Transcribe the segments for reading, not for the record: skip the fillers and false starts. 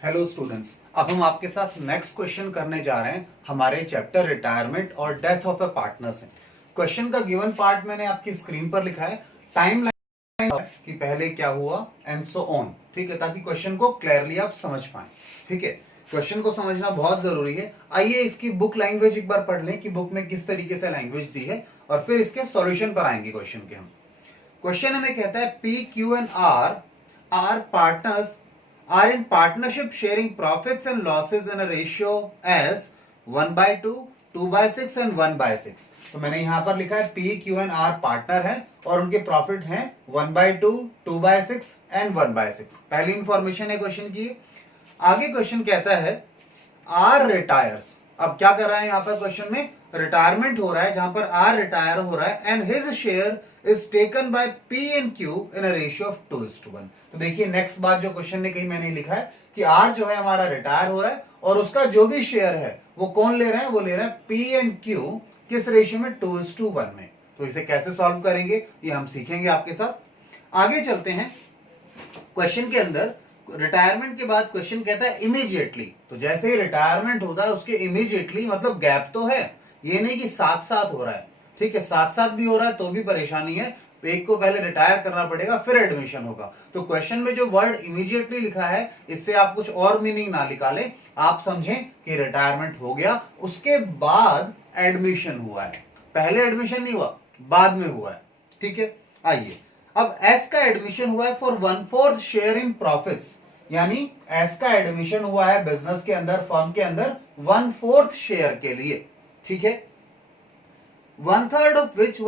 Hello students, अब हम आपके साथ नेक्स्ट क्वेश्चन करने जा रहे हैं हमारे चैप्टर रिटायरमेंट और डेथ ऑफ ए पार्टनर से। क्वेश्चन का गिवन पार्ट मैंने आपकी स्क्रीन पर लिखा है, टाइम लाइन कि पहले क्या हुआ एंड सो ऑन। ठीक है, ताकि क्वेश्चन को क्लियरली आप समझ पाए। ठीक है, क्वेश्चन को समझना बहुत जरूरी है। आइए इसकी बुक लैंग्वेज एक बार पढ़ लें कि बुक में किस तरीके से लैंग्वेज दी है, और फिर इसके सॉल्यूशन पर आएंगे क्वेश्चन के। हम क्वेश्चन हमें कहता है P Q and R partners are in partnership sharing profits and losses in a ratio as 1/2, 2/6 and 1/6। तो मैंने यहां पर लिखा है P, Q and R partner है और उनके प्रॉफिट हैं 1/2, 2/6 एंड 1/6। पहली इंफॉर्मेशन है क्वेश्चन की। आगे क्वेश्चन कहता है R रिटायर्स। अब क्या कर रहा है यहाँ पर क्वेश्चन में, रिटायरमेंट हो रहा है जहां पर R रिटायर हो रहा है and his share is taken by P and Q in a ratio of 2:1। तो देखिए नेक्स्ट बात जो क्वेश्चन ने कही मैंने लिखा है कि R जो है हमारा रिटायर हो रहा है और उसका जो भी शेयर है वो कौन ले रहे हैं, वो ले रहे हैं P एंड Q किस रेशियो में, 2:1 में। तो इसे कैसे सॉल्व करेंगे ये हम सीखेंगे आपके साथ। आगे चलते हैं क्वेश्चन के अंदर। रिटायरमेंट के बाद क्वेश्चन कहता है इमीडिएटली। तो जैसे ही रिटायरमेंट होता है उसके इमीडिएटली मतलब गैप तो है, ये नहीं कि साथ साथ हो रहा है। ठीक है, साथ साथ भी हो रहा है तो भी परेशानी है, एक को पहले रिटायर करना पड़ेगा फिर एडमिशन होगा। तो क्वेश्चन में जो वर्ड इमीडिएटली लिखा है इससे आप कुछ और मीनिंग ना निकालें, आप समझें कि रिटायरमेंट हो गया उसके बाद एडमिशन हुआ है, पहले एडमिशन नहीं हुआ बाद में हुआ है। ठीक है, आइए अब एस का एडमिशन हुआ है फॉर 1/4 शेयर इन प्रॉफिट्स, यानी एस का एडमिशन हुआ है बिजनेस के अंदर, फर्म के अंदर 1/4 शेयर के लिए। ठीक है, 1/3 of which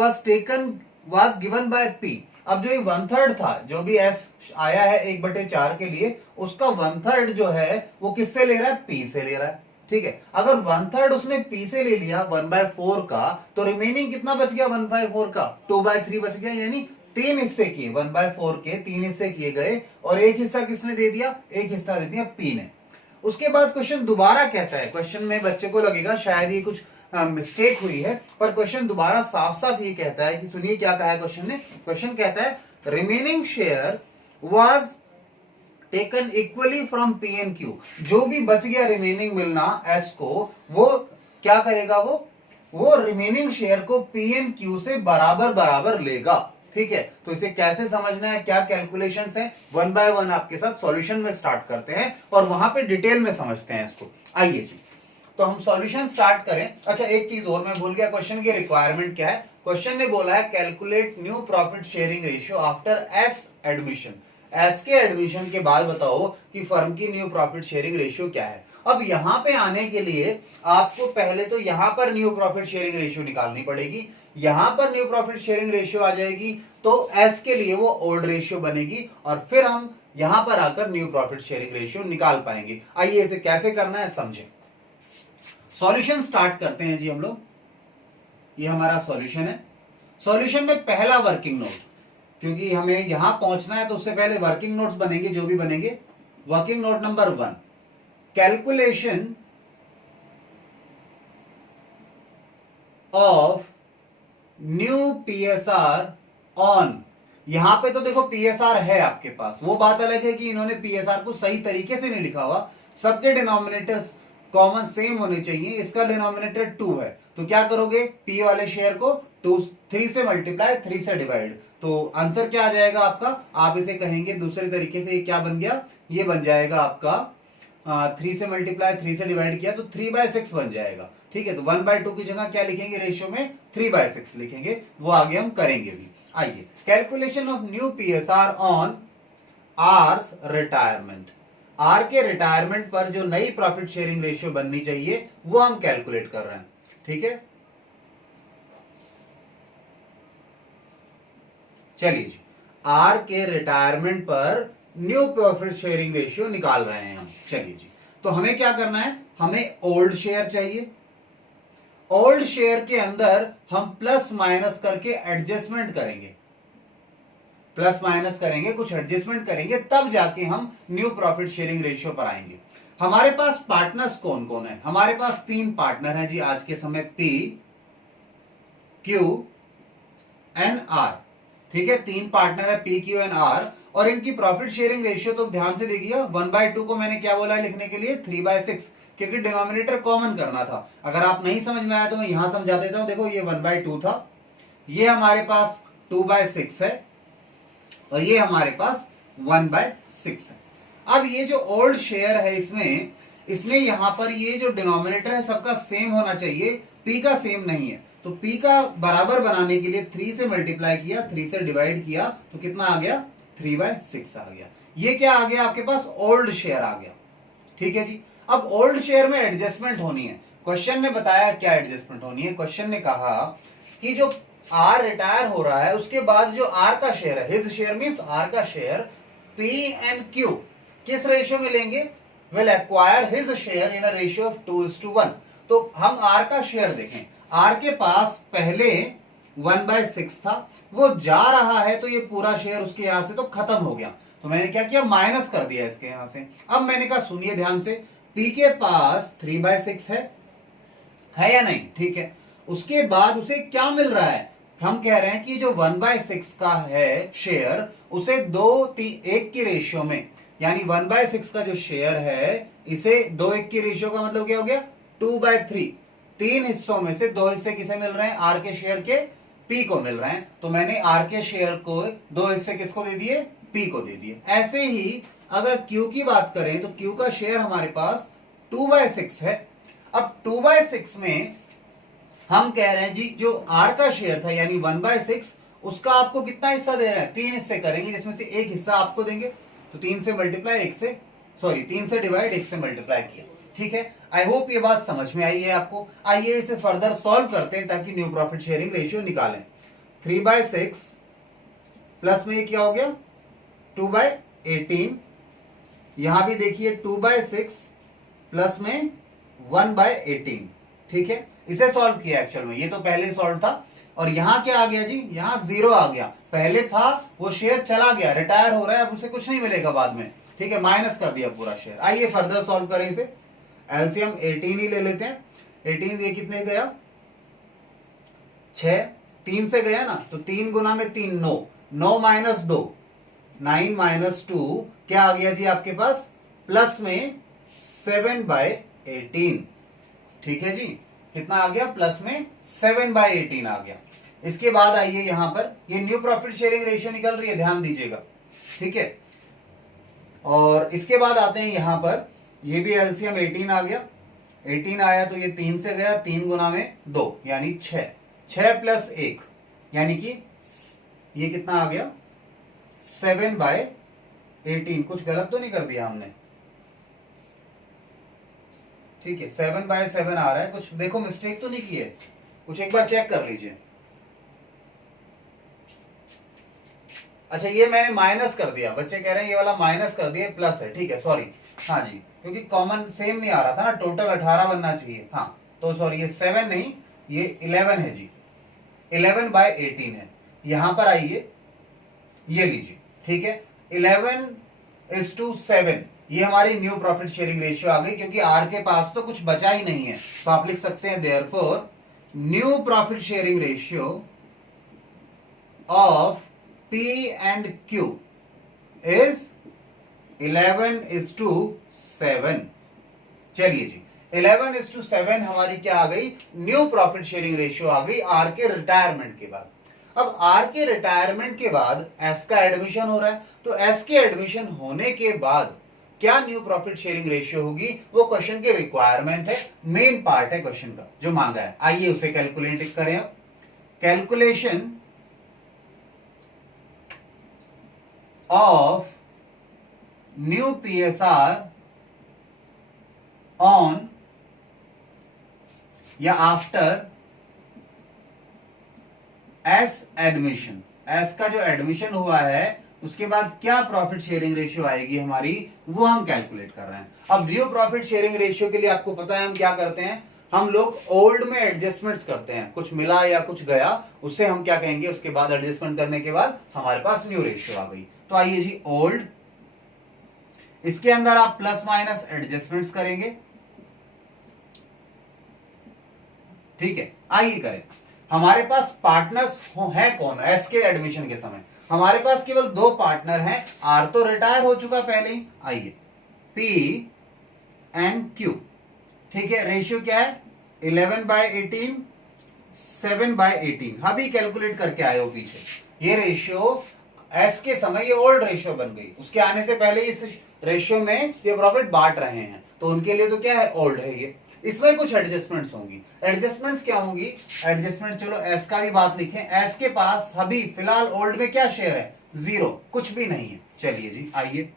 was given by P। अब जो ये 1/3 था, जो भी S आया है 1/4 के लिए, उसका 1/3 जो है वो किससे ले रहा है, P से ले रहा है। ठीक है, अगर 1/3 उसने P से ले लिया 1/4 का, तो रिमेनिंग कितना बच गया 1/4 का, 2/3 बच गया। यानी 3 हिस्से किए, 1/4 के 3 हिस्से किए गए और एक हिस्सा किसने दे दिया, एक हिस्सा दे दिया P ने। उसके बाद क्वेश्चन दोबारा कहता है, क्वेश्चन में बच्चे को लगेगा शायद ये कुछ मिस्टेक हुई है, पर क्वेश्चन दोबारा साफ साफ ये कहता है कि सुनिए क्या कहा है क्वेश्चन ने। क्वेश्चन कहता है remaining share was taken equally from P and Q। जो भी बच गया रिमेनिंग मिलना S को, वो क्या करेगा, वो रिमेनिंग शेयर को P एंड Q से बराबर बराबर लेगा। ठीक है, तो इसे कैसे समझना है, क्या कैलकुलेशंस है, 1 बाय 1 आपके साथ सॉल्यूशन में स्टार्ट करते हैं और वहां पे डिटेल में समझते हैं इसको। आइए जी, तो हम सॉल्यूशन स्टार्ट करें। अच्छा एक चीज और मैं भूल गया, क्वेश्चन की रिक्वायरमेंट क्या है। क्वेश्चन ने बोला है calculate new profit sharing ratio after S admission. S के एडमिशन के बाद बताओ कि फर्म की न्यू प्रॉफिट शेयरिंग रेशियो क्या है। अब यहां पे आने के लिए आपको पहले तो यहां पर न्यू प्रॉफिट शेयरिंग रेशियो निकालनी पड़ेगी। यहां पर न्यू प्रॉफिट शेयरिंग रेशियो आ जाएगी तो एस के लिए वो ओल्ड रेशियो बनेगी और फिर हम यहां पर आकर न्यू प्रॉफिट शेयरिंग रेशियो निकाल पाएंगे। आइए इसे कैसे करना है समझें। सॉल्यूशन स्टार्ट करते हैं जी हम लोग। ये हमारा सॉल्यूशन है। सॉल्यूशन में पहला वर्किंग नोट, क्योंकि हमें यहां पहुंचना है तो उससे पहले वर्किंग नोट्स बनेंगे जो भी बनेंगे। Working note number 1, calculation of new PSR on. यहां पे तो देखो पीएसआर है आपके पास, वो बात अलग है कि इन्होंने पीएसआर को सही तरीके से नहीं लिखा हुआ। सबके डिनोमिनेटर्स कॉमन सेम होने चाहिए। इसका डिनोमिनेटर 2 है तो क्या करोगे, P वाले शेयर को 3 से मल्टीप्लाई 3 से डिवाइड, तो आंसर क्या आ जाएगा आपका। आप इसे कहेंगे दूसरे तरीके से, ये क्या बन गया, ये बन जाएगा आपका 3 से मल्टीप्लाई 3 से डिवाइड किया तो 3/6 बन जाएगा। ठीक है, तो 1/2 की जगह क्या लिखेंगे रेशियो में, 3/6 लिखेंगे, वो आगे हम करेंगे भी। आइए, calculation of new PSR on R's retirement. R के रिटायरमेंट पर जो नई प्रॉफिट शेयरिंग रेशियो बननी चाहिए वो हम कैलकुलेट कर रहे हैं। ठीक है, चलिए जी, आर के रिटायरमेंट पर न्यू प्रॉफिट शेयरिंग रेशियो निकाल रहे हैं हम। चलिए जी, तो हमें क्या करना है, हमें ओल्ड शेयर चाहिए। ओल्ड शेयर के अंदर हम प्लस माइनस करके एडजस्टमेंट करेंगे, प्लस माइनस करेंगे, कुछ एडजस्टमेंट करेंगे, तब जाके हम न्यू प्रॉफिट शेयरिंग रेशियो पर आएंगे। हमारे पास पार्टनर्स कौन कौन है, हमारे पास 3 पार्टनर हैं जी आज के समय, P, Q एंड R। ठीक है, 3 पार्टनर है पी, क्यू एंड आर, और इनकी प्रॉफिट शेयरिंग रेशियो तो ध्यान से देखिए 1/2 को मैंने क्या बोला है लिखने के लिए 3/6, क्योंकि डिनोमिनेटर कॉमन करना था। अगर आप नहीं समझ में आया तो मैं यहां समझा देता हूं। देखो ये 1/2 था, ये हमारे पास 2/6 है, और ये हमारे पास 1/6 है। अब ये जो ओल्ड शेयर है इसमें यहां पर ये जो डिनोमिनेटर है सबका सेम होना चाहिए, पी का सेम नहीं है, तो पी का बराबर बनाने के लिए 3 से मल्टीप्लाई किया, 3 से डिवाइड किया, तो कितना आ गया 3/6 आ गया। ये क्या आ गया आपके पास ओल्ड शेयर आ गया। ठीक है जी, अब ओल्ड शेयर में एडजस्टमेंट होनी है। क्वेश्चन ने बताया क्या एडजस्टमेंट होनी है। क्वेश्चन ने कहा कि जो आर रिटायर हो रहा है उसके बाद जो आर का शेयर है, हिज शेयर मींस आर का शेयर, पी एंड क्यू किस रेशियो में लेंगे, will acquire his share in a ratio of 2:1। तो हम आर का शेयर देखें, आर के पास पहले 1/6 था, वो जा रहा है तो ये पूरा शेयर उसके यहां से तो खत्म हो गया, तो मैंने क्या किया माइनस कर दिया इसके यहां से। अब मैंने कहा सुनिए ध्यान से, पी के पास 3/6 है या नहीं, ठीक है, उसके बाद उसे क्या मिल रहा है, हम कह रहे हैं कि जो 1/6 का है शेयर उसे 2:1 की रेशियो में, यानी 1/6 का जो शेयर है इसे 2:1 की रेशियो का मतलब क्या हो गया 2/3, 3 हिस्सों में से 2 हिस्से किसे मिल रहे हैं, आर के शेयर के पी को मिल रहे हैं, तो मैंने आर के शेयर को 2 हिस्से किसको दे दिए, पी को दे दिए। ऐसे ही अगर क्यू की बात करें तो क्यू का शेयर हमारे पास 2/6 है। अब 2/6 में हम कह रहे हैं जी जो आर का शेयर था यानी 1/6, उसका आपको कितना हिस्सा दे रहे हैं, 3 हिस्से करेंगे, जिसमें से एक हिस्सा आपको देंगे, तो 3 से मल्टीप्लाई 1 से, सॉरी 3 से डिवाइड 1 से मल्टीप्लाई किया। ठीक है, आई होप ये बात समझ में आई है आपको। आइए इसे फर्दर सॉल्व करते हैं ताकि न्यू प्रॉफिट शेयरिंग रेशियो निकालें। 3/6 प्लस में ये क्या हो गया 2/18, यहां भी देखिए 2/6 प्लस में 1/18। ठीक है, इसे सॉल्व किया एक्चुअल में, ये तो पहले सॉल्व था, और यहां क्या आ गया जी, यहां 0 आ गया, पहले था वो शेयर चला गया, रिटायर हो रहा है, अब उसे कुछ नहीं मिलेगा बाद में। ठीक है, माइनस कर दिया पूरा शेयर। आइए फर्दर सॉल्व करें इसे, एलसीएम 18 ही ले लेते हैं। 18 ये कितने गया 6, 3 से गया ना, तो 3 गुना में 3 9, 9 माइनस 2 9 माइनस 2 क्या आ गया जी आपके पास प्लस में 7/18। ठीक है जी, कितना आ गया प्लस में 7/18 आ गया। इसके बाद आइए यहां पर ये न्यू प्रॉफिट शेयरिंग रेशियो निकल रही है, ध्यान दीजिएगा। ठीक है, और इसके बाद आते हैं यहां पर, ये भी एलसीएम 18 आ गया, 18 आया तो ये 3 से गया, 3 गुना में 2 यानी 6, 6 प्लस 1 यानी कि ये कितना आ गया 7/18। कुछ गलत तो नहीं कर दिया हमने, ठीक है 7/7 आ रहा है, कुछ देखो मिस्टेक तो नहीं की है, कुछ एक बार चेक कर लीजिए। अच्छा ये मैंने माइनस कर दिया, बच्चे कह रहे हैं ये वाला माइनस कर दिया, प्लस है, ठीक है सॉरी, हाँ जी, क्योंकि कॉमन सेम नहीं आ रहा था ना, टोटल 18 बनना चाहिए, हाँ तो सॉरी ये 7 नहीं ये 11 है जी, 11/18 है। यहां पर आइए ये लीजिए, ठीक है 11:7 ये हमारी न्यू प्रॉफिट शेयरिंग रेशियो आ गई, क्योंकि आर के पास तो कुछ बचा ही नहीं है, तो आप लिख सकते हैं therefore new profit sharing ratio of P and Q is 11:7। चलिए जी 11:7 हमारी क्या आ गई, न्यू प्रॉफिट शेयरिंग रेशियो आ गई आर के रिटायरमेंट के बाद। अब आर के रिटायरमेंट के बाद एस का एडमिशन हो रहा है, तो एस के एडमिशन होने के बाद क्या न्यू प्रॉफिट शेयरिंग रेशियो होगी, वो क्वेश्चन की रिक्वायरमेंट है, मेन पार्ट है क्वेश्चन का जो मांगा है। आइए उसे कैलकुलेट करें। अब calculation of new PSR on या आफ्टर एस एडमिशन, एस का जो एडमिशन हुआ है उसके बाद क्या प्रॉफिट शेयरिंग रेशियो आएगी हमारी, वो हम कैलकुलेट कर रहे हैं। अब न्यू प्रॉफिट शेयरिंग रेशियो के लिए आपको पता है हम क्या करते हैं, हम लोग ओल्ड में एडजस्टमेंट्स करते हैं, कुछ मिला या कुछ गया उससे हम क्या कहेंगे, उसके बाद एडजस्टमेंट करने के बाद हमारे पास न्यू रेशियो आ गई। तो आइए जी ओल्ड, इसके अंदर आप प्लस माइनस एडजस्टमेंट्स करेंगे, ठीक है आइए करें। हमारे पास पार्टनर्स है कौन एस के एडमिशन के समय? हमारे पास केवल 2 पार्टनर हैं। आर तो रिटायर हो चुका पहले ही। आइए पी एंड क्यू, ठीक है। रेशियो क्या है? 11/18, 7/18। अभी कैलकुलेट करके आए हो पीछे। ये रेशियो एस के समय ये ओल्ड रेशियो बन गई, उसके आने से पहले इस रेशियो में ये प्रॉफिट बांट रहे हैं, तो उनके लिए तो क्या है? ओल्ड है ये। इसमें कुछ एडजस्टमेंट्स होंगी। एडजस्टमेंट्स क्या होंगी? एडजस्टमेंट चलो एस का भी बात लिखें। एस के पास अभी फिलहाल ओल्ड में क्या शेयर है? 0, कुछ भी नहीं है। चलिए जी आइए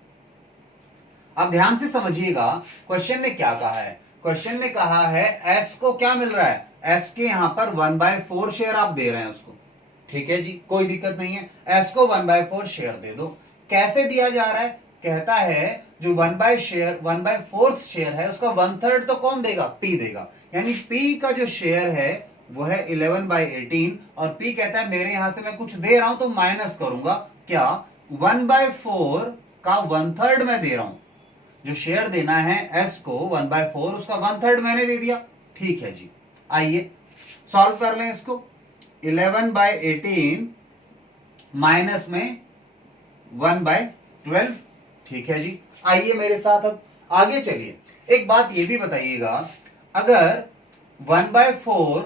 अब ध्यान से समझिएगा क्वेश्चन ने क्या कहा है। क्वेश्चन ने कहा है एस को क्या मिल रहा है? एस के यहां पर 1/4 शेयर आप दे रहे हैं उसको, ठीक है जी, कोई दिक्कत नहीं है। एस को 1/4 शेयर दे दो। कैसे दिया जा रहा है? कहता है जो 1/4 शेयर है उसका 1/3 तो कौन देगा? पी देगा। यानी पी का जो शेयर है वो है 11/18 और पी कहता है मेरे यहां से मैं कुछ दे रहा हूं तो माइनस करूंगा। क्या? 1/4 का 1/3 मैं दे रहा हूं। जो शेयर देना है एस को 1/4, उसका 1/3 मैंने दे दिया। ठीक है जी, आइए सॉल्व कर लें इसको। 11/18 माइनस में 1/12, ठीक है जी। आइए मेरे साथ अब आगे चलिए। एक बात ये भी बताइएगा, अगर 1/4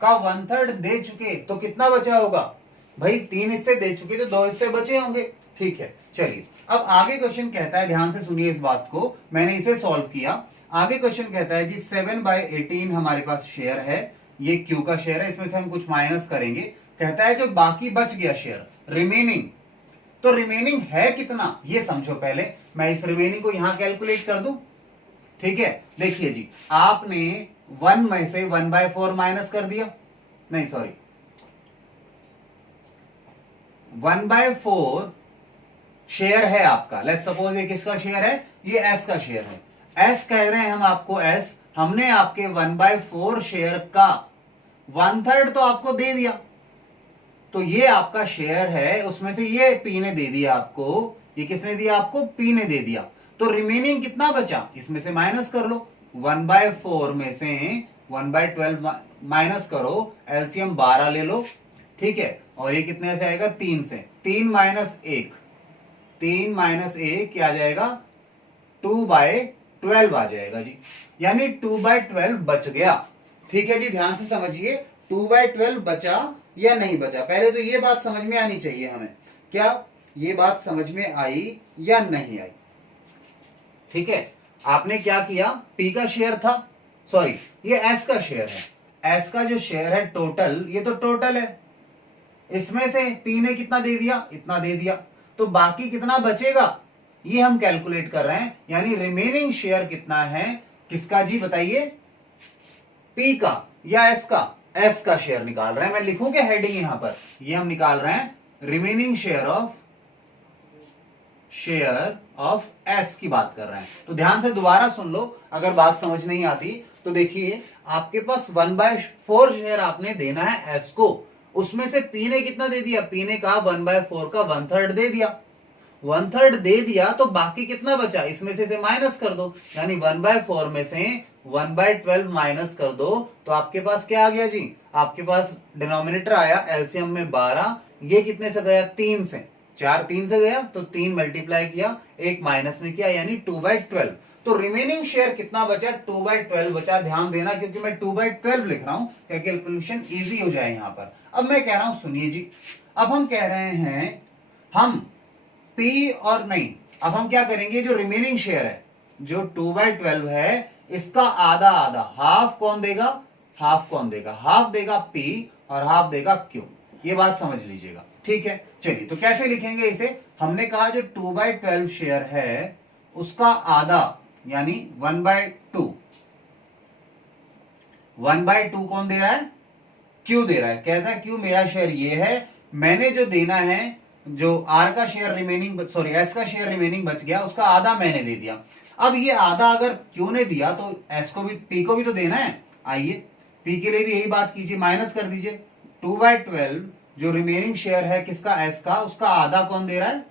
का 1/3 दे चुके तो कितना बचा होगा? भाई 3 हिस्से दे चुके तो 2 हिस्से बचे होंगे। ठीक है, चलिए अब आगे क्वेश्चन कहता है, ध्यान से सुनिए इस बात को, मैंने इसे सॉल्व किया। आगे क्वेश्चन कहता है जी 7/18 हमारे पास शेयर है, ये क्यू का शेयर है, इसमें से हम कुछ माइनस करेंगे। कहता है जो बाकी बच गया शेयर रिमेनिंग, तो रिमेनिंग है कितना ये समझो पहले। मैं इस रिमेनिंग को यहां कैलकुलेट कर दूं, ठीक है। देखिए जी, आपने 1 में से 1/4 माइनस कर दिया, नहीं सॉरी 1/4 शेयर है आपका। लेट्स सपोज ये किसका शेयर है? ये एस का शेयर है। एस कह रहे हैं हम आपको, एस हमने आपके 1/4 शेयर का 1/3 तो आपको दे दिया, तो ये आपका शेयर है, उसमें से ये पी ने दे दिया आपको। ये किसने दिया आपको? पी ने दे दिया। तो रिमेनिंग कितना बचा? इसमें से माइनस कर लो। 1/4 में से 1/12 माइनस करो, एलसीएम 12 ले लो, ठीक है। और ये कितने से आएगा? 3 से। 3 माइनस 1, 3 माइनस 1 क्या आ जाएगा? 2/12 आ जाएगा जी। यानी 2/12 बच गया। ठीक है जी, ध्यान से समझिए 2/12 बचा या नहीं बचा। पहले तो ये बात समझ में आनी चाहिए हमें, क्या ये बात समझ में आई या नहीं आई? ठीक है, आपने क्या किया? पी का शेयर था, सॉरी ये एस का शेयर है। एस का जो शेयर है टोटल, ये तो टोटल है, इसमें से पी ने कितना दे दिया? इतना दे दिया। तो बाकी कितना बचेगा ये हम कैलकुलेट कर रहे हैं। यानी रिमेनिंग शेयर कितना है किसका जी बताइए? पी का या एस का? एस का शेयर निकाल रहे हैं। मैं लिखूं क्या हेडिंग यहां पर? ये हम निकाल रहे हैं रिमेनिंग शेयर ऑफ एस की बात कर रहे हैं। तो ध्यान से दोबारा सुन लो, अगर बात समझ नहीं आती तो देखिए, आपके पास 1/4 शेयर आपने देना है एस को, उसमें से पी ने कितना दे दिया? पी ने कहा 1/4 का 1/3 दे दिया। 1/3 दे दिया तो बाकी कितना बचा? इसमें से माइनस कर दो। यानी 1/4 में से 1/12 माइनस कर दो तो आपके पास क्या आ गया जी? आपके पास डिनोमिनेटर आया एलसीएम में 12, ये कितने से गया? 3 से। 4 3 से गया तो 3 मल्टीप्लाई किया, 1 माइनस में किया, यानी 2/12। तो रिमेनिंग शेयर कितना बचा? 2/12 बचा। ध्यान देना क्योंकि मैं 2/12 लिख रहा हूं, कैलकुलेशन इजी हो जाए यहां पर। अब मैं कह रहा हूं सुनिए जी, अब हम कह रहे हैं हम पी और नहीं, अब हम क्या करेंगे? जो रिमेनिंग शेयर है जो 2/12 है, इसका आधा आधा, हाफ कौन देगा? हाफ कौन देगा? हाफ देगा पी और हाफ देगा क्यू। ये बात समझ लीजिएगा, ठीक है। चलिए तो कैसे लिखेंगे इसे? हमने कहा जो 2/12 शेयर है उसका आधा यानी 1/2, 1/2 कौन दे रहा है? क्यू दे रहा है। कहता है क्यू मेरा शेयर ये है, मैंने जो देना है, जो आर का शेयर रिमेनिंग, सॉरी एस का शेयर रिमेनिंग बच गया, उसका आधा मैंने दे दिया। अब ये आधा अगर क्यू ने दिया तो एस को भी, पी को भी तो देना है। आइए पी के लिए भी यही बात कीजिए, माइनस कर दीजिए। 2/12 जो रिमेनिंग शेयर है किसका? एस का, उसका आधा कौन दे रहा है?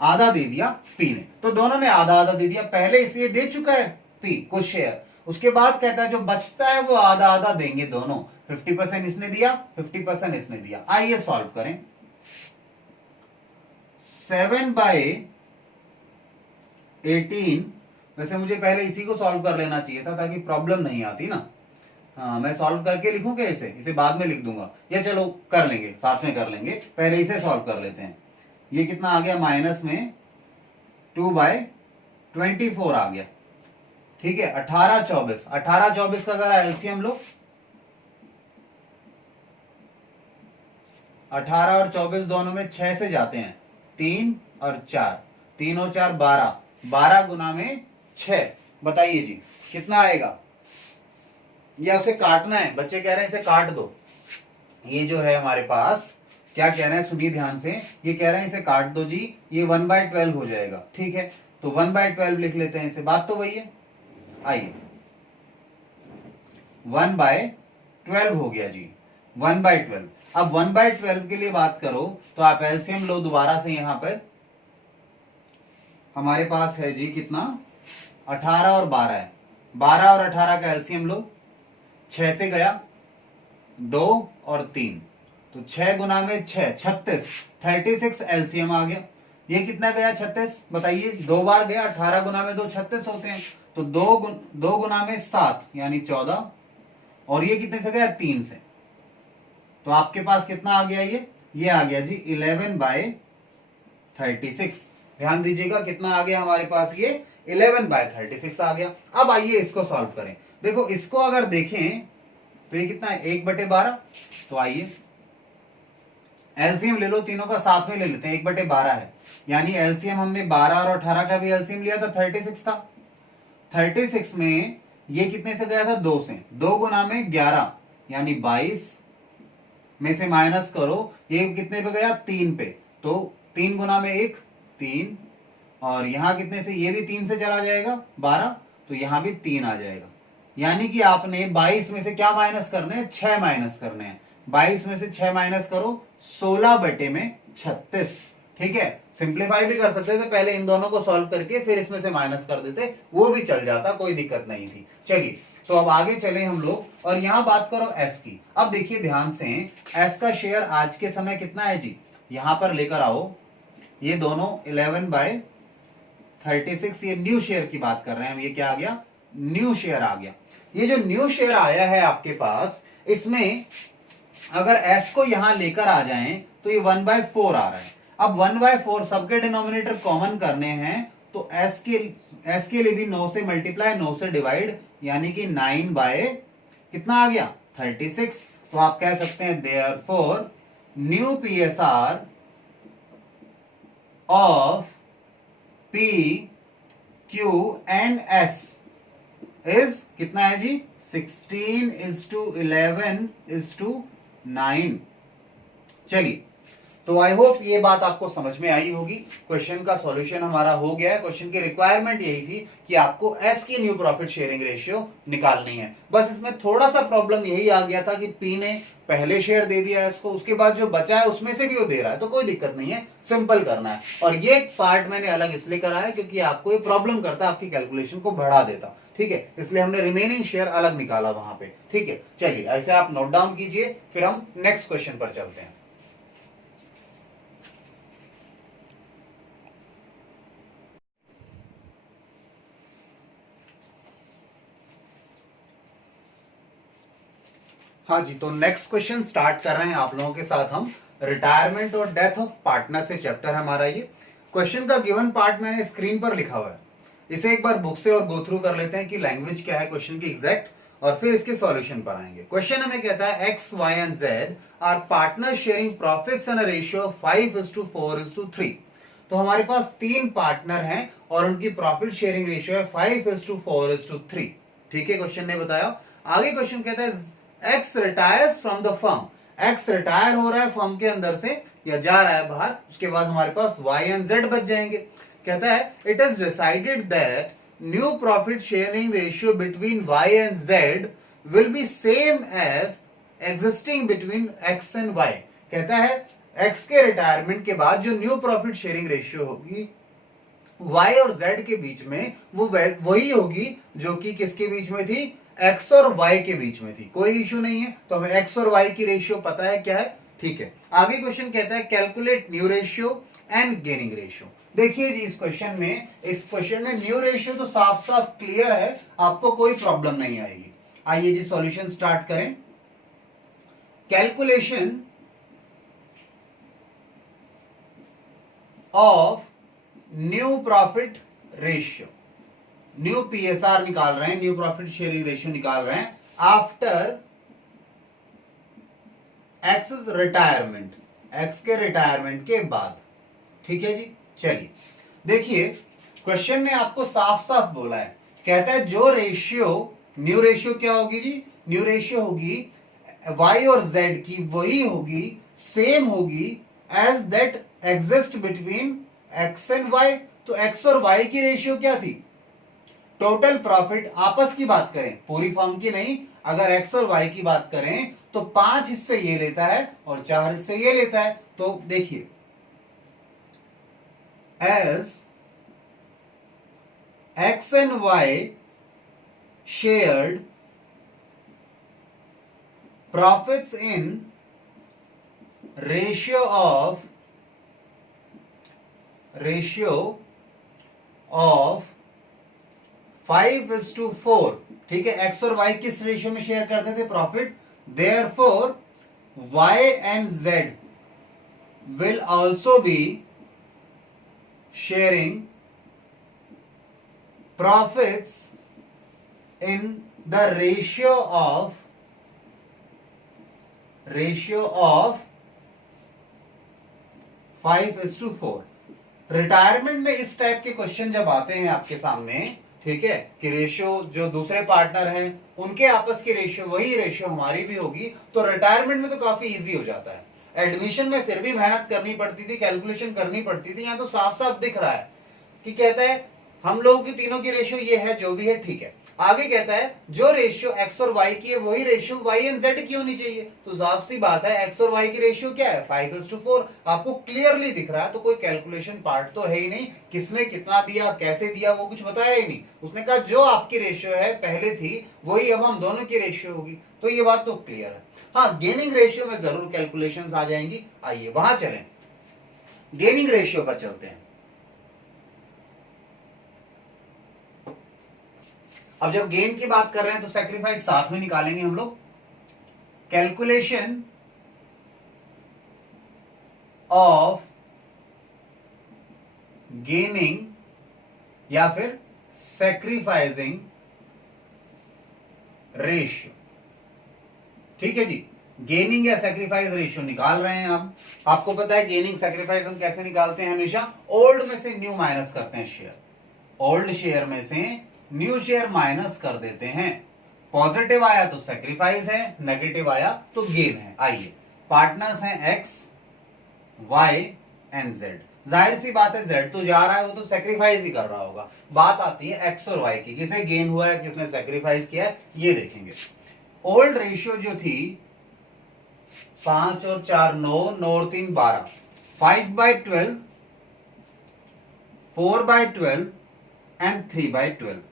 आधा दे दिया पी ने। तो दोनों ने आधा आधा दे दिया। पहले इसलिए दे चुका है पी कुछ शेयर, उसके बाद कहता है जो बचता है वो आधा आधा देंगे दोनों। 50% इसने दिया, 50% इसने दिया। आइए सॉल्व करें। 7/18, वैसे मुझे पहले इसी को सॉल्व कर लेना चाहिए था ताकि प्रॉब्लम नहीं आती ना। हाँ, मैं सॉल्व करके लिखूं क्या इसे बाद में लिख दूंगा, या चलो कर लेंगे, साथ में कर लेंगे, पहले इसे सॉल्व कर लेते हैं। ये कितना आ गया, माइनस में 2/24 आ गया। ठीक है, 18/24, 18/24 का जरा एलसीएम लो। 18 और 24 दोनों में 6 से जाते हैं, 3 और 4, 3 और 4 12, 12 गुना में 6, बताइए जी कितना आएगा। या उसे काटना है, बच्चे कह रहे हैं इसे काट दो। ये जो है हमारे पास क्या कह रहे हैं, सुनिए ध्यान से, ये कह रहे हैं इसे काट दो जी, ये 1/12 हो जाएगा। ठीक है, तो 1/12 लिख लेते हैं इसे, बात तो वही है। आइए 1/12 हो गया जी, 1/12। अब 1/12 के लिए बात करो तो आप एलसीएम लो दोबारा से। यहां पर हमारे पास है जी कितना, 18 और 12 है, 12 और 18 का एलसीएम लो। 6 से गया 2 और 3, तो 6 गुना में 6, 36, 36 एलसीएम आ गया। ये कितना गया 36, बताइए, 2 बार गया, 18 गुना में 2 36 होते हैं, तो 2 गुना में 7 यानी 14, और ये कितने से गया 3 से, तो आपके पास कितना आ गया, ये आ गया जी 11/36। ध्यान दीजिएगा कितना आ गया हमारे पास, ये 11/36 आ गया। अब आइए इसको सॉल्व करें। देखो इसको अगर देखें तो ये कितना है, 1/12। तो आइए एलसीएम ले लो, तीनों का साथ में ले लेते हैं, 1/12 है, यानी एलसीएम हमने 12 और 18 का भी एलसीएम लिया था, 36 था। 36 में ये कितने से गया था, 2 से, 2 गुना में 11 यानी 22 में से माइनस करो, ये कितने पे गया 3 पे, तो 3 गुना में 1 3, और यहां कितने से, ये भी 3 से चला जाएगा 12, तो यहां भी 3 आ जाएगा। यानी कि आपने 22 में से क्या माइनस करने हैं, 6 माइनस करने हैं। 22 में से 6 माइनस करो, 16/36। ठीक है, सिंप्लीफाई भी कर सकते थे, पहले इन दोनों को सॉल्व करके फिर इसमें से माइनस कर देते, वो भी चल जाता, कोई दिक्कत नहीं थी। चलिए तो अब आगे चले हम लोग, और यहां बात करो एस की। अब देखिए ध्यान से, एस का शेयर आज के समय कितना है जी, यहां पर लेकर आओ, ये दोनों 11/36, ये न्यू शेयर की बात कर रहे हैं हम, ये क्या आ गया, न्यू शेयर आ गया। ये जो न्यू शेयर आया है आपके पास, इसमें अगर एस को यहां लेकर आ जाएं तो ये 1/4 आ रहा है। अब 1/4 सबके डिनोमिनेटर कॉमन करने हैं, तो एस के लिए भी 9 से मल्टीप्लाई, 9 से डिवाइड, यानी कि 9 कितना आ गया 36। तो आप कह सकते हैं therefore new PSR of P Q and S is कितना है जी, 16:11:9। चलिए, तो आई होप ये बात आपको समझ में आई होगी। क्वेश्चन का सॉल्यूशन हमारा हो गया है। क्वेश्चन की रिक्वायरमेंट यही थी कि आपको एस की न्यू प्रॉफिट शेयरिंग रेशियो निकालनी है। बस इसमें थोड़ा सा प्रॉब्लम यही आ गया था कि पी ने पहले शेयर दे दिया एस को, उसके बाद जो बचा है उसमें से भी वो दे रहा है, तो कोई दिक्कत नहीं है, सिंपल करना है। और ये पार्ट मैंने अलग इसलिए करा है क्योंकि आपको ये प्रॉब्लम करता, आपकी कैलकुलेशन को बढ़ा देता। ठीक है, इसलिए हमने रिमेनिंग शेयर अलग निकाला वहां पे। ठीक है, चलिए ऐसे आप नोट डाउन कीजिए, फिर हम नेक्स्ट क्वेश्चन पर चलते हैं। हाँ जी, तो नेक्स्ट क्वेश्चन स्टार्ट कर रहे हैं आप लोगों के साथ हम। रिटायरमेंट और डेथ ऑफ पार्टनर से चैप्टर हमारा ये। क्वेश्चन का गिवन पार्ट मैंने स्क्रीन पर लिखा हुआ है, इसे एक बार बुक से और गो थ्रू कर लेते हैं कि लैंग्वेज क्या है क्वेश्चन की एग्जैक्ट, और फिर इसके सॉल्यूशन पर आएंगे। क्वेश्चन हमें कहता है X Y and Z are partner sharing profits in a ratio 5:4:3। तो हमारे पास 3 पार्टनर हैं और उनकी प्रॉफिट शेयरिंग रेशियो है 5:4:3। ठीक है, क्वेश्चन ने बताया। आगे क्वेश्चन कहता है x retires from the firm, x retire हो रहा है फर्म के अंदर से या जा रहा है बाहर, उसके बाद हमारे पास वाई एंड जेड बच जाएंगे। कहता है it is decided that new profit sharing ratio between Y and Z will be same as existing between X and Y. कहता है एक्स के रिटायरमेंट के बाद जो न्यू प्रॉफिट शेयरिंग रेशियो होगी y और z के बीच में वो वही होगी जो कि किसके बीच में थी, एक्स और वाई के बीच में थी, कोई इश्यू नहीं है। तो हमें एक्स और वाई की रेशियो पता है क्या है, ठीक है। आगे क्वेश्चन कहता है calculate new ratio and gaining ratio. देखिए जी इस क्वेश्चन में न्यू रेशियो तो साफ साफ क्लियर है, आपको कोई प्रॉब्लम नहीं आएगी। आइए जी सॉल्यूशन स्टार्ट करें। Calculation of new profit ratio, new PSR निकाल रहे हैं, न्यू प्रॉफिट शेयरिंग रेशियो निकाल रहे हैं आफ्टर एक्स रिटायरमेंट, एक्स के रिटायरमेंट के बाद, ठीक है जी। चलिए देखिए क्वेश्चन ने आपको साफ साफ बोला है, कहता है जो रेशियो, न्यू रेशियो क्या होगी जी, न्यू रेशियो होगी y और z की वही होगी, सेम होगी as that exist between x and y। तो x और y की रेशियो क्या थी, टोटल प्रॉफिट, आपस की बात करें पूरी फर्म की नहीं, अगर x और y की बात करें तो 5 हिस्से ये लेता है और 4 हिस्से ये लेता है। तो देखिए as x and y shared profits in ratio of 5:4, ठीक है। x और y किस रेशियो में शेयर करते थे profit, therefore y and z will also be sharing profits in the ratio of 5:4। Retirement में इस टाइप के क्वेश्चन जब आते हैं आपके सामने, ठीक है, कि रेशियो जो दूसरे पार्टनर हैं उनके आपस की रेशियो वही रेशियो हमारी भी होगी, तो रिटायरमेंट में तो काफी इजी हो जाता है। एडमिशन में फिर भी मेहनत करनी पड़ती थी, कैलकुलेशन करनी पड़ती थी, यहां तो साफ साफ दिख रहा है कि कहता है हम लोगों की तीनों की रेशियो ये है, जो भी है ठीक है। आगे कहता है जो रेशियो x और y की है वही रेशियो y एंड z की होनी चाहिए। तो साफ सी बात है x और y की रेशियो क्या है, 5:4, आपको क्लियरली दिख रहा है। तो कोई कैलकुलेशन पार्ट तो है ही नहीं, किसने कितना दिया कैसे दिया वो कुछ बताया ही नहीं। उसने कहा जो आपकी रेशियो है पहले थी वही अब हम दोनों की रेशियो होगी, तो ये बात तो क्लियर है। हाँ गेनिंग रेशियो में जरूर कैलकुलेशंस आ जाएंगी, आइए वहां चलें, गेनिंग रेशियो पर चलते हैं। अब जब गेन की बात कर रहे हैं तो सैक्रिफाइस साथ में निकालेंगे हम लोग। कैलकुलेशन ऑफ गेनिंग या फिर सैक्रिफाइसिंग रेशियो, ठीक है जी। गेनिंग या सैक्रिफाइस रेशियो निकाल रहे हैं हम। आपको पता है गेनिंग सैक्रिफाइस हम कैसे निकालते हैं, हमेशा ओल्ड में से न्यू माइनस करते हैं शेयर, ओल्ड शेयर में से न्यू शेयर माइनस कर देते हैं। पॉजिटिव आया तो सैक्रिफाइस है, नेगेटिव आया तो गेन है। आइए पार्टनर्स हैं x, y एंड z। जाहिर सी बात है z तो जा रहा है, वो तो सैक्रिफाइस ही कर रहा होगा। बात आती है x और y की, किसे गेन हुआ है किसने सैक्रिफाइस किया है ये देखेंगे। ओल्ड रेशियो जो थी 5 और 4 9, 9 और 3 12, 5/12, 4/12 एंड 3/12,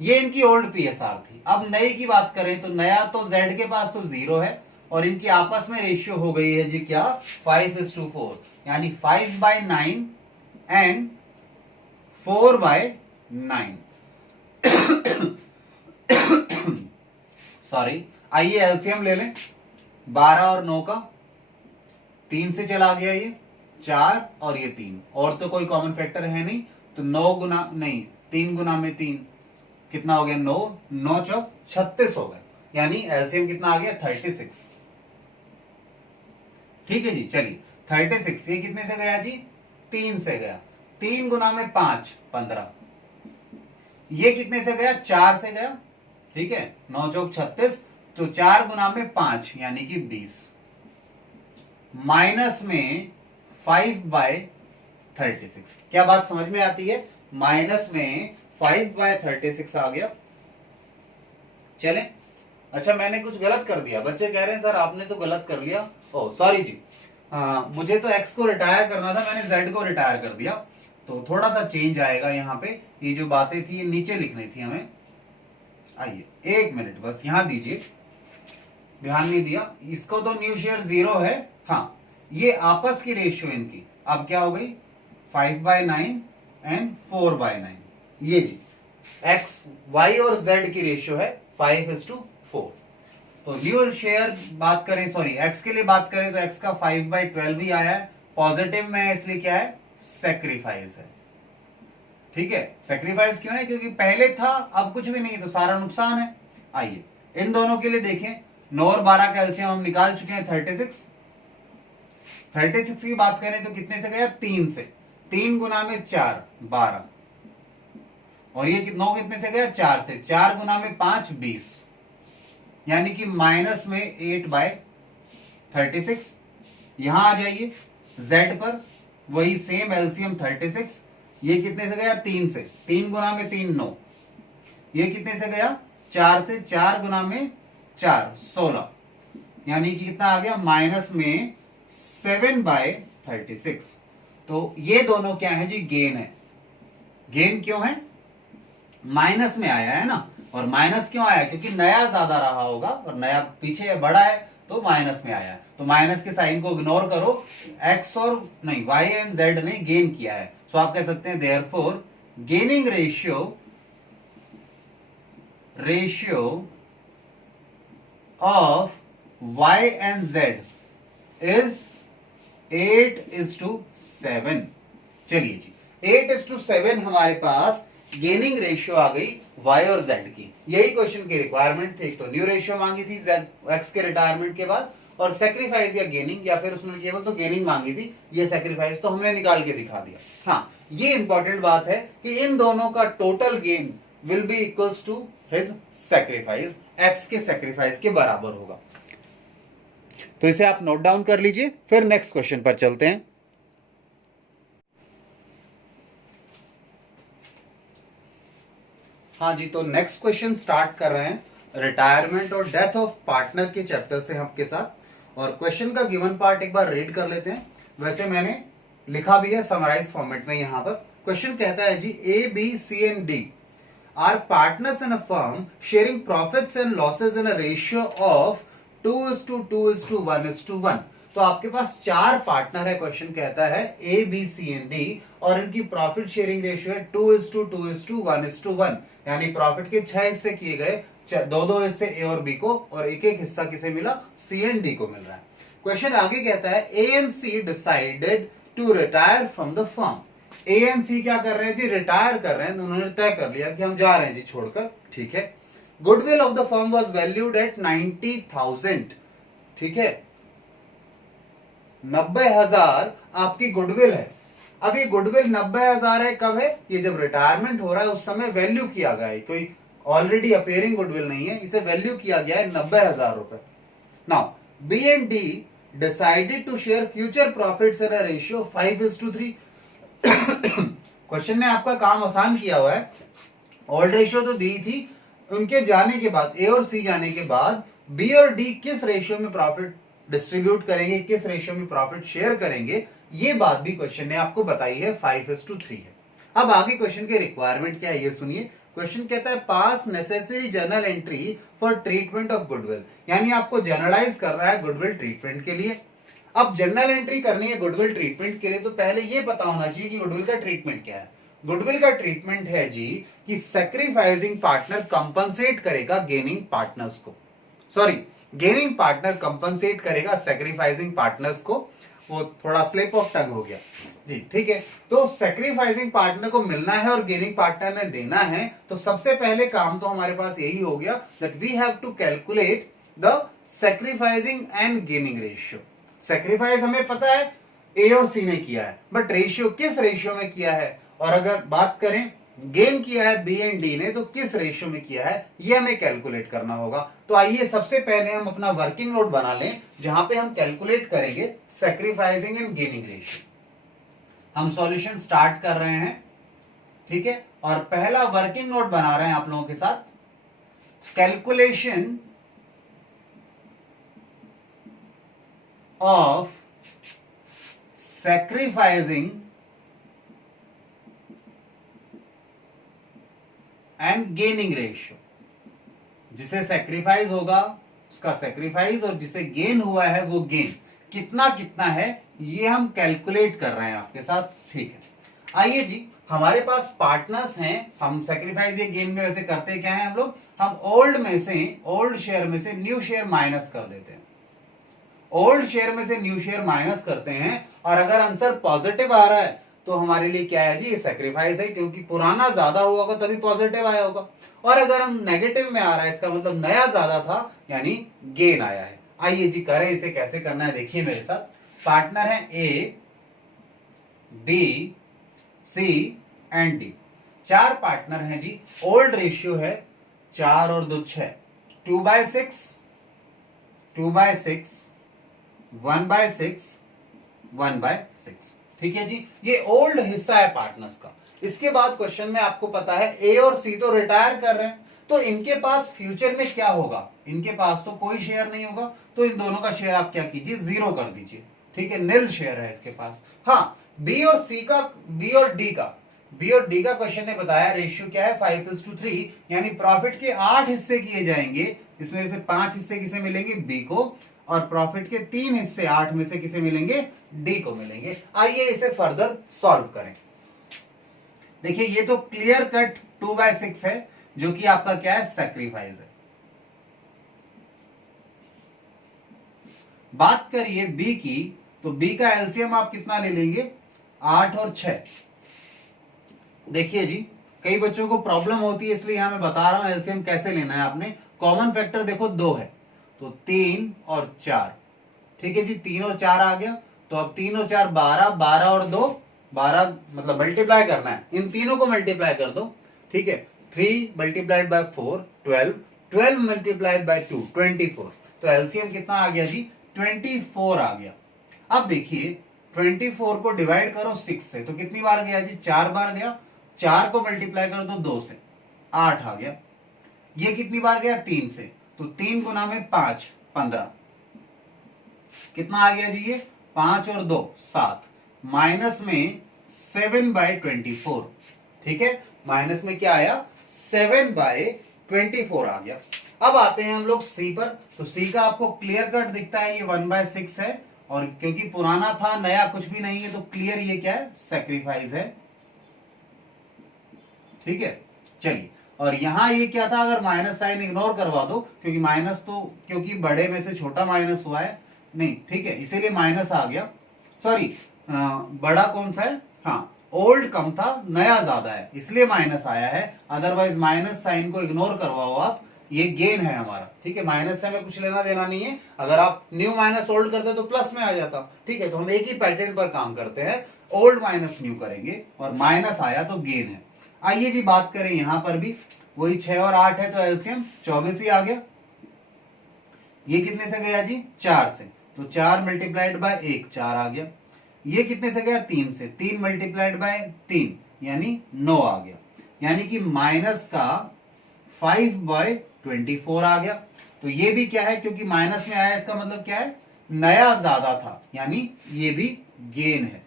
ये इनकी ओल्ड पीएसआर थी। अब नए की बात करें तो नया तो z के पास तो 0 है और इनकी आपस में रेशियो हो गई है जी क्या, 5:4, यानी 5/9 एंड 4/9। सॉरी, आइए एलसीएम ले लें। 12 और 9 का 3 से चला गया ये 4 और ये 3, और तो कोई कॉमन फैक्टर है नहीं, तो 9 गुना नहीं 3 गुना में 3 कितना हो गया 9, 9 चौक 36 हो गए, यानी एलसीएम कितना आ गया 36। ठीक है जी, चलिए 36 ये कितने से गया जी, 3 से गया, 3 गुना में 5 15, ये कितने से गया 4 से गया, ठीक है 9 चौक 36, तो 4 गुना में 5 यानी कि 20, माइनस में 5/36। क्या बात समझ में आती है, माइनस में 5/36 आ गया। चले, अच्छा मैंने कुछ गलत कर दिया, बच्चे कह रहे हैं सर आपने तो गलत कर लिया। ओह सॉरी जी, मुझे तो x को रिटायर करना था, मैंने z को रिटायर कर दिया, तो थोड़ा सा चेंज आएगा यहाँ पे। ये जो बातें थी ये नीचे लिखनी थी हमें, आइए, एक मिनट बस यहां दीजिए, ध्यान नहीं दिया, इसको तो न्यू शेयर 0 है। हाँ, ये आपस की रेशियो इनकी अब क्या हो गई, 5/9 एंड 4/9। ये जी एक्स वाई और जेड की रेशियो है 5:4। तो न्यू शेयर बात करें, सॉरी एक्स के लिए बात करें तो एक्स का 5/12 ही आया है, पॉजिटिव में है इसलिए क्या है, सेक्रीफाइस है। ठीक है, सेक्रीफाइस क्यों है, क्योंकि पहले था अब कुछ भी नहीं तो सारा नुकसान है। आइए इन दोनों के लिए देखें, 9 और 12 का एलसीएम हम निकाल चुके हैं 36। 36 की बात करें तो कितने से गया, 3 से, 3 गुना में 4 12, और ये 9 कितने से गया, 4 से, 4 गुना में 5 20, यानी कि माइनस में 8/36। यहां आ जाइए z पर, वही सेम एलसीएम 36, ये कितने से गया, 3 से, 3 गुना में 3 9, ये कितने से गया, 4 से, 4 गुना में 4 16, यानी कि कितना आ गया, माइनस में 7/36। तो ये दोनों क्या है जी, गेन है। गेन क्यों है, माइनस में आया है ना, और माइनस क्यों आया, क्योंकि नया ज्यादा रहा होगा और नया पीछे बड़ा है तो माइनस में आया है। तो माइनस के साइन को इग्नोर करो, एक्स और नहीं, वाई एंड जेड ने गेन किया है, सो आप कह सकते हैं therefore gaining ratio of y and z is 8:7। चलिए जी, 8:7 हमारे पास गेनिंग रेशियो आ गई y और z की। यही क्वेश्चन की रिक्वायरमेंट थी, एक तो न्यू रेशियो मांगी थी z x के रिटायरमेंट के बाद, और सेक्रीफाइस या गेनिंग, या फिर उसने केवल तो गेनिंग मांगी थी, ये सेक्रीफाइस तो हमने निकाल के दिखा दिया। हाँ, ये इंपॉर्टेंट बात है कि इन दोनों का total gain will be equals to his sacrifice, x के सेक्रीफाइस के बराबर होगा। तो इसे आप नोट डाउन कर लीजिए, फिर नेक्स्ट क्वेश्चन पर चलते हैं। हाँ जी, तो नेक्स्ट क्वेश्चन स्टार्ट कर रहे हैं रिटायरमेंट और डेथ ऑफ पार्टनर के चैप्टर से आपके साथ। और क्वेश्चन का गिवन पार्ट एक बार रीड कर लेते हैं, वैसे मैंने लिखा भी है समराइज फॉर्मेट में। यहां पर क्वेश्चन कहता है जी, A B C and D are partners in a firm sharing profits and losses in a ratio of 2:2:1:1। तो आपके पास 4 पार्टनर है, क्वेश्चन कहता है A B C and D, और इनकी प्रॉफिट शेयरिंग रेशियो है 2:2:1:1, यानी प्रॉफिट के 6 हिस्से किए गए, 2-2 हिस्से ए और बी को, और एक एक हिस्सा किसे मिला, सी एंड डी को मिल रहा है। क्वेश्चन आगे कहता है A and C decided to retire from the firm. A and C क्या कर रहे हैं जी, रिटायर कर रहे हैं, उन्होंने तय कर लिया कि हम जा रहे हैं जी छोड़कर। ठीक है, goodwill of the firm was valued at 90,000। ठीक है, 90,000 आपकी गुडविल है। अब ये गुडविल 90,000 है, कब है, ये जब रिटायरमेंट हो रहा है उस समय वैल्यू किया गया है, कोई ऑलरेडी अपेयरिंग गुडविल नहीं है, इसे वैल्यू किया गया है 90,000 रुपए। Now B and D decided to share future profits in a ratio 5:3। Question ने आपका काम आसान किया हुआ है, ऑल्ड रेशियो तो दी थी, उनके जाने के बाद, ए और सी जाने के बाद बी और डी किस रेशियो में प्रॉफिट डिस्ट्रीब्यूट करेंगे, किस रेशियो में प्रॉफिट शेयर करेंगे, ये बात भी क्वेश्चन ने आपको बताई है, 5:3 है। अब आगे क्वेश्चन के रिक्वायरमेंट क्या है ये सुनिए। क्वेश्चन कहता है पास necessary journal entry for treatment of goodwill, यानी आपको जर्नलाइज करना है गुडविल ट्रीटमेंट के लिए। अब जर्नल एंट्री करनी है गुडविल ट्रीटमेंट के लिए, तो पहले ये पता होना चाहिए कि गुडविल का ट्रीटमेंट क्या है। गुडविल का ट्रीटमेंट है जी कि सैक्रिफाइसिंग पार्टनर कंपनसेट करेगा गेनिंग पार्टनर्स को, सॉरी गेनिंग पार्टनर कंपनसेट करेगा सैक्रिफाइसिंग पार्टनर्स को। वो थोड़ा स्लिप ऑफ टंग हो गया जी, ठीक है। तो सैक्रिफाइसिंग पार्टनर को मिलना है और गेनिंग पार्टनर ने देना है, तो सबसे पहले काम तो हमारे पास यही हो गया that we have to calculate the sacrificing and gaining ratio. Sacrifice हमें पता है ए और सी ने किया है, बट रेशियो किस रेशियो में किया है, और अगर बात करें गेन किया है बी एंड डी ने, तो किस रेशियो में किया है ये हमें कैलकुलेट करना होगा। तो आइए सबसे पहले हम अपना वर्किंग नोट बना लें, जहां पे हम कैलकुलेट करेंगे सैक्रिफाइसिंग एंड गेनिंग रेशियो। हम सॉल्यूशन स्टार्ट कर रहे हैं, ठीक है, और पहला वर्किंग नोट बना रहे हैं आप लोगों के साथ, calculation of sacrificing and gaining ratio. जिसे सेक्रीफाइस होगा उसका सेक्रीफाइस, और जिसे गेन हुआ है वो गेन कितना कितना है ये हम कैलकुलेट कर रहे हैं आपके साथ। ठीक है, आइए जी, हमारे पास पार्टनर्स हैं, हम सेक्रीफाइस या गेन में वैसे करते क्या है हम लोग, हम ओल्ड शेयर में से न्यू शेयर माइनस कर देते हैं, ओल्ड शेयर में से न्यू शेयर माइनस करते हैं, और अगर आंसर पॉजिटिव आ रहा है तो हमारे लिए क्या है जी, ये सेक्रीफाइस है, क्योंकि पुराना ज्यादा हुआ होगा तभी पॉजिटिव आया होगा, और अगर हम नेगेटिव में आ रहा है इसका मतलब नया ज्यादा था यानी गेन आया है। आइए जी करें, इसे कैसे करना है देखिए मेरे साथ। पार्टनर है A, B, C and D, चार पार्टनर हैं जी। ओल्ड रेशियो है 4 और 2 6, 2/6, 2/6, 1/6, 1/6। ठीक है जी, ये ओल्ड हिस्सा है पार्टनर्स का। इसके बाद क्वेश्चन में आपको पता है ए और सी तो रिटायर कर रहे हैं, तो इनके पास फ्यूचर में क्या होगा, इनके पास तो कोई शेयर नहीं होगा, तो इन दोनों का शेयर आप क्या कीजिए, 0 कर दीजिए। ठीक है, नील शेयर है इसके पास। हाँ, बी और डी का क्वेश्चन ने बताया रेशियो क्या है, 5:3, यानी प्रॉफिट के 8 हिस्से किए जाएंगे, इसमें से 5 हिस्से किसे मिलेंगे, बी को, और प्रॉफिट के 3 हिस्से 8 में से किसे मिलेंगे, डी को मिलेंगे। आइए इसे फर्दर सॉल्व करें। देखिए ये तो क्लियर कट 2/6 है, जो कि आपका क्या है, सैक्रिफाइस है। बात करिए बी की, तो बी का एलसीएम आप कितना ले लेंगे, 8 और 6। देखिए जी, कई बच्चों को प्रॉब्लम होती है, इसलिए यहां मैं बता रहा हूं एलसीएम कैसे लेना है। आपने कॉमन फैक्टर देखो 2 है, तो 3 और 4। ठीक है जी, 3 और 4 आ गया, तो अब 3 और 4 12, 12 और 2 12, मतलब मल्टीप्लाई करना है, इन तीनों को मल्टीप्लाई कर दो। ठीक है, 3 मल्टीप्लाइड बाय 4 12, 12 मल्टीप्लाइड बाय 2 24, तो एलसीएम कितना आ गया जी, 24 आ गया। अब देखिए 24 को डिवाइड करो 6 से, तो कितनी बार गया जी, 4 बार गया। 4 को मल्टीप्लाई कर दो 2 से, 8 आ गया। ये कितनी बार गया, 3 से, तो 3 गुना में 5, 15, कितना आ गया जी ये, 5 और 2 7, माइनस में 7/24। ठीक है, माइनस में क्या आया, 7/24 आ गया। अब आते हैं हम लोग सी पर, तो सी का आपको क्लियर कट दिखता है, ये 1/6 है, और क्योंकि पुराना था नया कुछ भी नहीं है, तो क्लियर ये क्या है, सैक्रिफाइस है। ठीक है, चलिए, और यहां ये क्या था, अगर माइनस साइन इग्नोर करवा दो, क्योंकि माइनस तो क्योंकि बड़े में से छोटा माइनस हुआ है नहीं, ठीक है, इसीलिए माइनस आ गया। सॉरी, बड़ा कौन सा है, हाँ, ओल्ड कम था नया ज्यादा है, इसलिए माइनस आया है, अदरवाइज माइनस साइन को इग्नोर करवाओ आप, ये गेन है हमारा। ठीक है, माइनस से हमें कुछ लेना देना नहीं है, अगर आप न्यू माइनस ओल्ड करते तो प्लस में आ जाता। ठीक है, तो हम एक ही पैटर्न पर काम करते हैं, ओल्ड माइनस न्यू करेंगे, और माइनस आया तो गेन है। आइए जी बात करें यहां पर भी, वही 6 और 8 है, तो एलसीएम 24 ही आ गया। ये कितने से गया जी, 4 से, तो 4 मल्टीप्लाइड बाय 1 4 आ गया। ये कितने से गया, 3 से, 3 मल्टीप्लाइड बाय 3 यानी 9 आ गया, यानी कि माइनस का 5/24 आ गया। तो ये भी क्या है, क्योंकि माइनस में आया, इसका मतलब क्या है, नया ज्यादा था, यानी ये भी गेन है।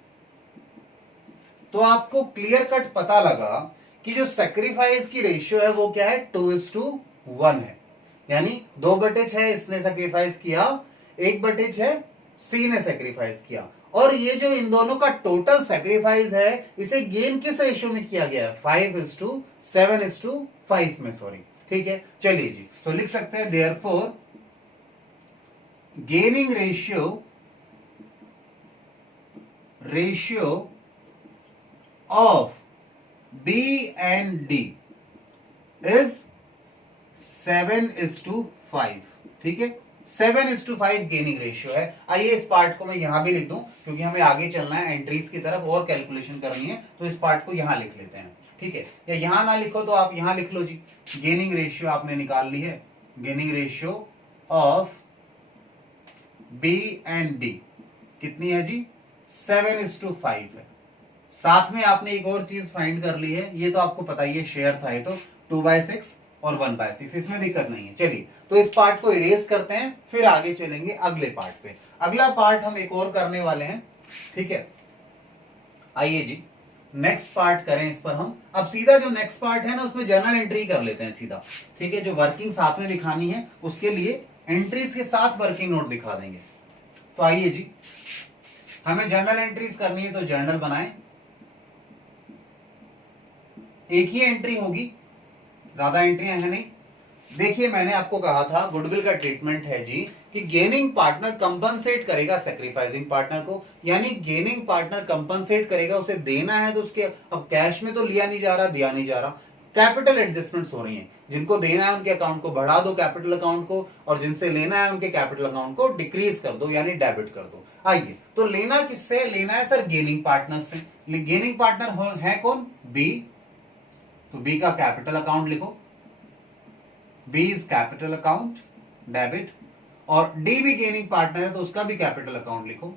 तो आपको क्लियर कट पता लगा कि जो सेक्रीफाइस की रेशियो है वो क्या है, 2:1 है, यानी 2/6 इसने सेक्रीफाइस किया, 1/6 सी ने सेक्रीफाइस किया, और ये जो इन दोनों का टोटल सेक्रीफाइस है, इसे गेन किस रेशियो में किया गया है, 5:7:5 में, सॉरी। ठीक है, चलिए जी, तो लिख सकते हैं therefore gaining ratio of B and D is 7:5। ठीक है, 7:5 गेनिंग रेशियो है। आइए इस पार्ट को मैं यहां भी लिख दूं, क्योंकि हमें आगे चलना है, एंट्रीज की तरफ और कैलकुलेशन करनी है, तो इस पार्ट को यहां लिख लेते हैं। ठीक है, या यहां ना लिखो तो आप यहां लिख लो जी, गेनिंग रेशियो आपने निकाल ली है, gaining ratio of B and D कितनी है जी, 7:5 है। साथ में आपने एक और चीज फाइंड कर ली है, ये तो आपको पता ही है, शेयर था ये तो, 2/6 और 1/6, इसमें दिक्कत नहीं है। चलिए, तो इस पार्ट को इरेज करते हैं, फिर आगे चलेंगे अगले पार्ट पे। अगला पार्ट हम एक और करने वाले हैं। ठीक है, आइए जी, नेक्स्ट पार्ट करें इस पर हम। अब सीधा जो नेक्स्ट पार्ट है ना उसमें जर्नल एंट्री कर लेते हैं सीधा, ठीक है। जो वर्किंग साथ में दिखानी है उसके लिए एंट्रीज के साथ वर्किंग नोट दिखा देंगे। तो आइए जी, हमें जर्नल एंट्रीज करनी है तो जर्नल बनाएं। एक ही एंट्री होगी, ज्यादा एंट्रियां है नहीं। देखिए मैंने आपको कहा था गुडविल का ट्रीटमेंट है जी कि गेनिंग पार्टनर कंपनसेट करेगा सैक्रिफाइसिंग पार्टनर को, यानी गेनिंग पार्टनर कंपनसेट करेगा, उसे देना है तो उसके, अब कैश में तो लिया नहीं जा रहा, दिया नहीं जा रहा, कैपिटल एडजस्टमेंट्स हो रही हैं। जिनको देना है उनके अकाउंट को बढ़ा दो, कैपिटल अकाउंट को, और जिनसे लेना है उनके कैपिटल अकाउंट को डिक्रीज कर दो यानी डेबिट कर दो। आइए, तो लेना किससे, लेना है सर गेनिंग पार्टनर से। गेनिंग पार्टनर है कौन, बी, तो बी का कैपिटल अकाउंट लिखो, B is capital account debit, और डी भी गेनिंग पार्टनर है तो उसका भी कैपिटल अकाउंट लिखो,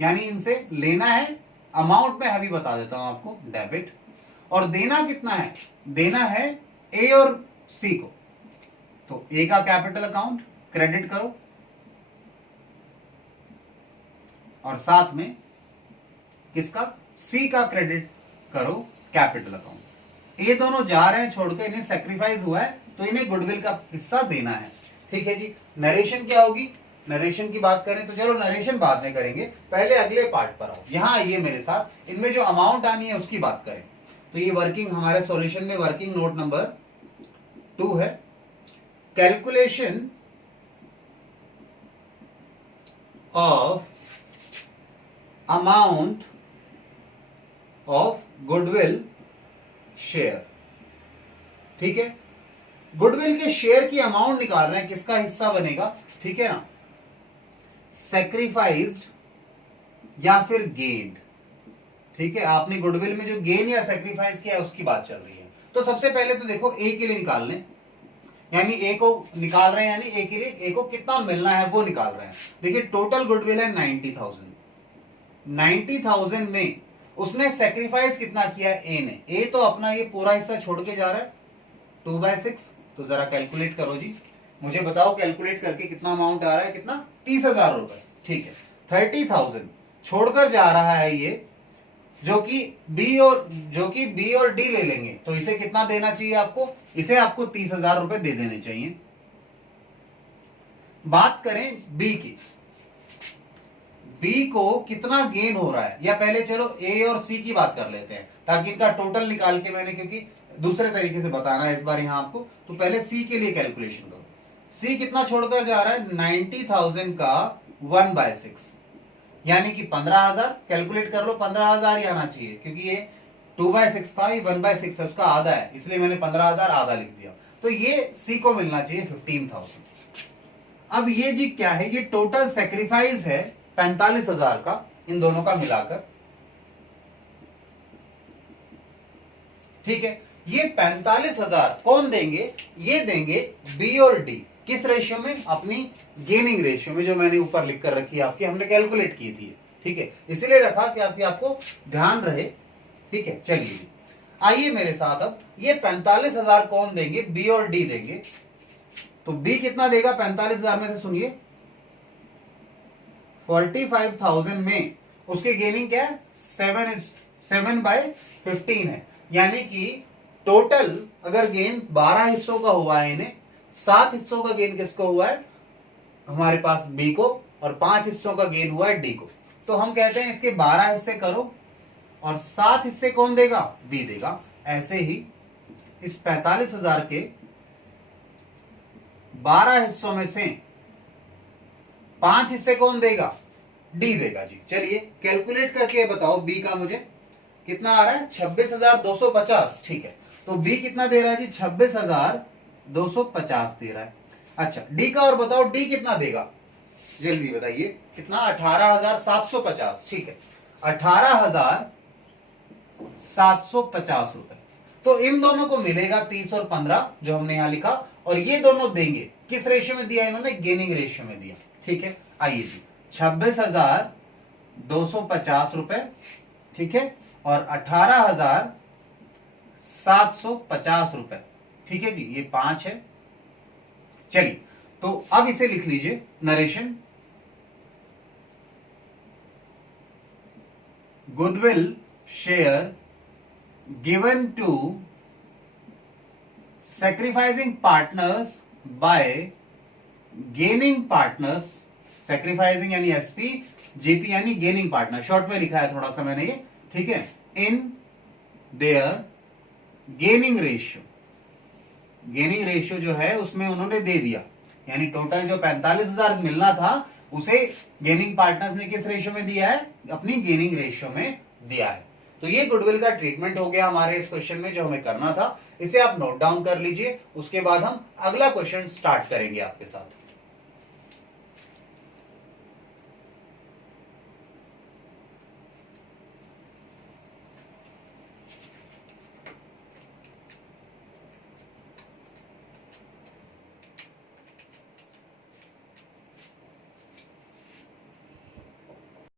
यानी इनसे लेना है, अमाउंट में अभी बता देता हूं आपको, डेबिट, और देना कितना है, देना है ए और सी को, तो ए का कैपिटल अकाउंट क्रेडिट करो और साथ में किसका, सी का क्रेडिट करो कैपिटल अकाउंट। ये दोनों जा रहे हैं छोड़कर, इन्हें सैक्रिफाइस हुआ है तो इन्हें गुडविल का हिस्सा देना है, ठीक है जी। नरेशन क्या होगी, नरेशन की बात करें तो चलो नरेशन बाद में करेंगे, पहले अगले पार्ट पर आओ। यहां आइए मेरे साथ, इनमें जो अमाउंट आनी है उसकी बात करें। तो ये वर्किंग हमारे सॉल्यूशन में वर्किंग नोट नंबर 2 है, calculation of amount of goodwill share, ठीक है। गुडविल के शेयर की अमाउंट निकाल रहे हैं, किसका हिस्सा बनेगा, ठीक है ना, सैक्रिफाइस्ड या फिर गेन्ड, ठीक है। आपने गुडविल में जो गेन या सैक्रिफाइस किया है उसकी बात चल रही है। तो सबसे पहले तो देखो ए के लिए निकाल लें, यानी ए को निकाल रहे हैं, यानी ए के लिए ए को कितना मिलना है वो निकाल रहे हैं। देखिए टोटल गुडविल है 90,000, 90,000 में उसने सैक्रिफाइस कितना किया है, ए ने, ए तो अपना ये पूरा हिस्सा छोड़ के जा रहा है 2/6, तो जरा कैलकुलेट करो जी, मुझे बताओ कैलकुलेट करके कितना अमाउंट आ रहा है, कितना, 30,000 रुपए, ठीक है। 30,000 छोड़कर जा रहा है ये, जो कि बी और डी ले लेंगे, तो इसे कितना देना चाहिए आपको, इसे आपको 30,000 रुपए दे देने चाहिए। बात करें बी की, बी को कितना गेन हो रहा है, या पहले चलो ए और सी की बात कर लेते हैं ताकि इनका टोटल निकाल के, मैंने क्योंकि दूसरे तरीके से बताना है इस बार यहां आपको, तो पहले सी के लिए कैलकुलेशन करो। सी कितना छोड़कर जा रहा है, 90,000 का 1/6, यानी कि 15,000, कैलकुलेट कर लो, 15,000 ही आना चाहिए क्योंकि ये 2/6 था, ये 1/6 है, उसका आधा है, इसलिए मैंने 15,000 आधा लिख दिया। तो ये सी को मिलना चाहिए 15,000। अब ये जी क्या है, ये टोटल सेक्रीफाइस है 45,000 का, इन दोनों का मिलाकर, ठीक है। ये 45,000 कौन देंगे, ये देंगे बी और डी, किस रेशियो में, अपनी गेनिंग रेशियो में, जो मैंने ऊपर लिख कर रखी है आपकी, हमने कैलकुलेट की थी, ठीक है, इसलिए रखा कि आपको ध्यान रहे, ठीक है। चलिए आइए मेरे साथ, अब ये 45,000 कौन देंगे, बी और डी देंगे। तो बी कितना देगा 45,000 में से, सुनिए 45,000 में उसके गेनिंग क्या है, 7/15 है, यानी कि टोटल अगर गेन 12 हिस्सों का हुआ है, इन्हें 7 हिस्सों का गेन किसको हुआ है, हमारे पास बी को, और 5 हिस्सों का गेन हुआ है डी को। तो हम कहते हैं इसके 12 हिस्से करो और 7 हिस्से कौन देगा, बी देगा। ऐसे ही इस 45,000 के 12 हिस्सों में से 5 हिस्से कौन देगा, डी देगा जी। चलिए कैलकुलेट करके बताओ बी का मुझे कितना आ रहा है, 26,250, ठीक है। तो बी कितना दे रहा है जी, 26,250 दे रहा है। अच्छा डी का और बताओ, डी कितना देगा, जल्दी बताइए कितना, 18,750, ठीक है, 18,750 रुपए। तो इन दोनों को मिलेगा 30 और 15 जो हमने यहां लिखा, और ये दोनों देंगे किस रेशियो में दिया, इन्होंने गेनिंग रेशियो में दिया, ठीक है। आइए जी 26,250 रुपए, ठीक है, और 18,750 रुपए, ठीक है जी, ये 5 है। चलिए तो अब इसे लिख लीजिए, narration, goodwill share given to sacrificing partners by gaining partners, sacrificing यानी एसपी, जेपी यानी गेनिंग पार्टनर, शॉर्ट में लिखा है थोड़ा सा मैंने ये, ठीक है, in their gaining ratio, gaining ratio जो है उसमें उन्होंने दे दिया, यानी टोटल जो 45,000 मिलना था उसे गेनिंग पार्टनर्स ने किस रेशियो में दिया है, अपनी गेनिंग रेशियो में दिया है। तो ये गुडविल का ट्रीटमेंट हो गया हमारे इस क्वेश्चन में जो हमें करना था, इसे आप नोट डाउन कर लीजिए, उसके बाद हम अगला क्वेश्चन स्टार्ट करेंगे आपके साथ।